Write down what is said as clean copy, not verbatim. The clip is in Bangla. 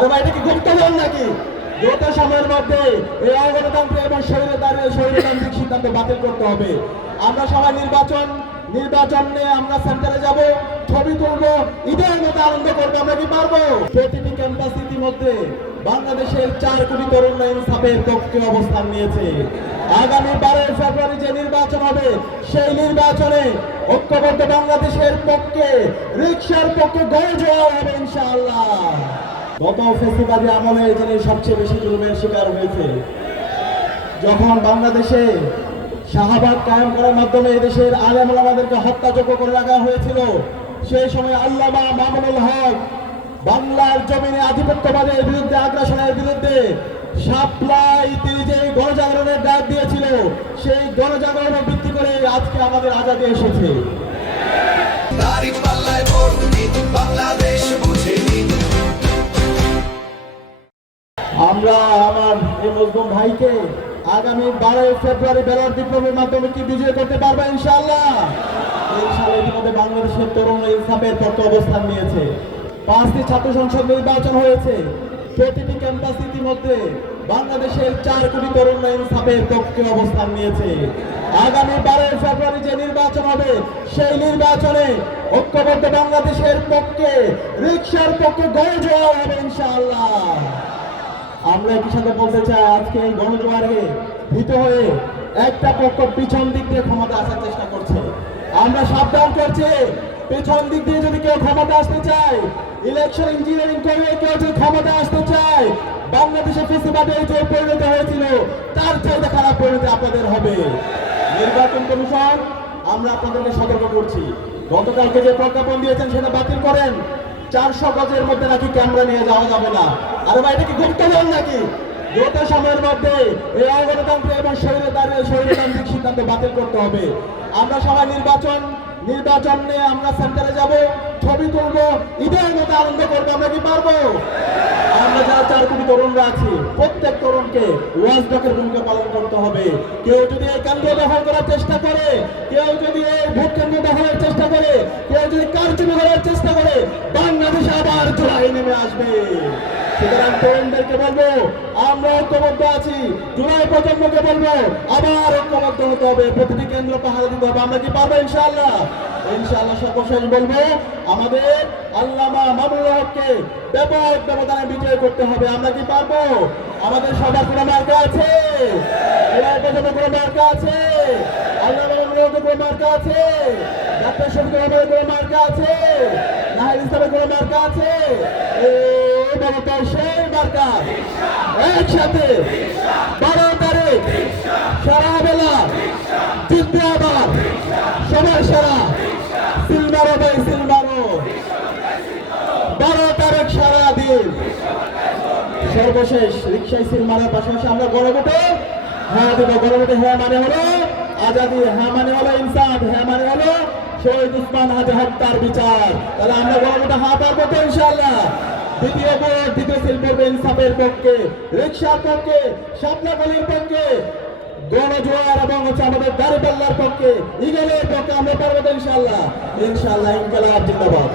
আরে ভাই, এটা কি গুপ্তধন নাকি? দ্রুত সময়ের মধ্যে এই অগণতান্ত্রিক এবং স্বৈরতান্ত্রিক সিদ্ধান্ত বাতিল করতে হবে। আমরা সবাই নির্বাচন নিয়ে আমরা সেন্টারে যাব, ছবি তুলবো, ঈদের মতো আনন্দ করবো। আমরা কি পারবো? প্রতিটি ক্যাম্পাস ইতিমধ্যে বাংলাদেশের 4 কোটি তরুণ ইনসাফের পক্ষে অবস্থান নিয়েছে। আগামী 12 ফেব্রুয়ারি যে নির্বাচন হবে, সেই নির্বাচনে ঐক্যবদ্ধ বাংলাদেশের পক্ষে, রিকশার পক্ষে গড়ে যাওয়া হবে ইনশাআল্লাহ। গত ফেসিবাদী আমলে যিনি সবচেয়ে বেশি জুলুমের শিকার হয়েছে, যখন বাংলাদেশে শাহবাগ কায়েম করার মাধ্যমে এদেশের আলেম ওলামাদেরকে হত্যাযোগ্য করে রাখা হয়েছিল, সেই সময় আল্লামা মামুনুল হক বাংলার জমিনে আধিপত্যবাদের বিরুদ্ধে, আগ্রাসনের বিরুদ্ধে সাপ্লাই তিনি যে গণজাগরণের ডাক দিয়েছিল, সেই গণজাগরণের ভিত্তি করে আজকে আমাদের আজাদী এসেছে। আমরা আমার এই মজলুম ভাইকে আগামী 12 ফেব্রুয়ারি ব্যালট বিপ্লবের মাধ্যমে কি বিজয় করতে পারবো ইনশাআল্লাহ। ইতিমধ্যে বাংলাদেশের তরুণ ইনসাফের পক্ষে অবস্থান নিয়েছে। 5টি ছাত্র সংসদ নির্বাচন হয়েছে। প্রতিটি ক্যাম্পাস ইতিমধ্যে বাংলাদেশের 4 কোটি তরুণ ইনসাফের পক্ষে অবস্থান নিয়েছে। আগামী 12 ফেব্রুয়ারি যে নির্বাচন হবে, সেই নির্বাচনে ঐক্যবদ্ধ বাংলাদেশের পক্ষে, রিকশার পক্ষে গড়ে যাওয়া হবে ইনশাআল্লাহ। আমরা একই সাথে বলতে চাই, আজকে এই গণজোয়ারে ভীত হয়ে একটা পক্ষ পিছন দিক দিয়ে ক্ষমতা আসার চেষ্টা করছে। আমরা সাবধান করছি, পেছন দিক দিয়ে যদি কেউ ক্ষমতা আসতে চায়, ইলেকশন ইঞ্জিনিয়ারিং করে কেউ যদি ক্ষমতা আসতে চায়, বাংলাদেশে ফেসিবাদে যে পরিণত হয়েছিল, তার চাইতে খারাপ পরিণতি আপনাদের হবে। নির্বাচন কমিশন, আমরা আপনাদেরকে সতর্ক করছি, গতকালকে যে প্রজ্ঞাপন দিয়েছেন সেটা বাতিল করেন। 400 গজের মধ্যে নাকি ক্যামেরা নিয়ে যাওয়া যাবে না। আরে ভাই, এটা কি গুপ্তধন নাকি? দ্রুত সময়ের মধ্যে এই অগণতান্ত্রিক এবং স্বৈরতান্ত্রিক সিদ্ধান্ত বাতিল করতে হবে। আমরা সবাই নির্বাচন নিয়ে আমরা সেন্টারে যাব, ছবি তুলবো, ঈদের মতো আনন্দ করবো। আমরা কি পারবো? আমরা যারা 4 কোটি তরুণরা আছি, প্রত্যেক তরুণকে ওয়াজডকের ভূমিকা পালন করতে হবে। কেউ যদি এই কেন্দ্র দখল করার চেষ্টা করে, কেউ যদি এই ভোট কেন্দ্র দখলের চেষ্টা করে, কেউ যদি কারচুপি করার চেষ্টা করে, বাংলাদেশে আবার জোড়াই নেমে আসবে। সুতরাং তরুণদেরকে বলবো, আমরা ঐক্যবদ্ধ আছি। জুলাই প্রজন্মকে বলবো, আবার ঐক্যবদ্ধ হতে হবে, প্রতিটি কেন্দ্র পাহারা দিতে হবে। আমরা কি পারবো ইনশাআল্লাহ? ইনশাআল্লাহ। সর্বশেষ বলবো, আমাদের আল্লামা মামুনুল হককে ব্যাপক ব্যবধানে বিজয় করতে হবে। আমরা কি পারবো? আমাদের সবার কোনো মার্কা আছে? জুলাই প্রজন্মের কোনো মার্কা আছে? আল্লামা মামুনুল হকের কোনো মার্কা আছে? ডাক্তার শফিকুর রহমানের কোনো মার্কা আছে? নাহিদ ইসলামের কোনো মার্কা আছে? সেই মার্কা একসাথে 12 তারিখ সারা বেলা জিতবে, আবার সবার সারা সিলমারো ভাই সিলমারো, 12 তারিখ সারা দিন। সর্বশেষ রিকশায় সিলমারের পাশাপাশি আমরা গণভোটে হ্যাঁ দেবো। গণভোটে হ্যাঁ মানে হলো আজাদি, হ্যাঁ মানে হলো ইনসাফ, হ্যাঁ মানে হলো শহীদ উসমান হাজি হত্যার বিচার। তাহলে আমরা গণভোটে হ্যাঁ পারবো তো ইনশাআল্লাহ। দ্বিতীয় সিল পড়বে ইনসাফের পক্ষে, রিকশার পক্ষে, শাপলাকলির পক্ষে, গণজোয়ার এবং আমাদের দাঁড়িপাল্লার পক্ষে, ইগলের পক্ষে। আমরা পারবো তো ইনশাআল্লাহ। ইনশাআল্লাহ। ইনকালাব জিন্দাবাদ।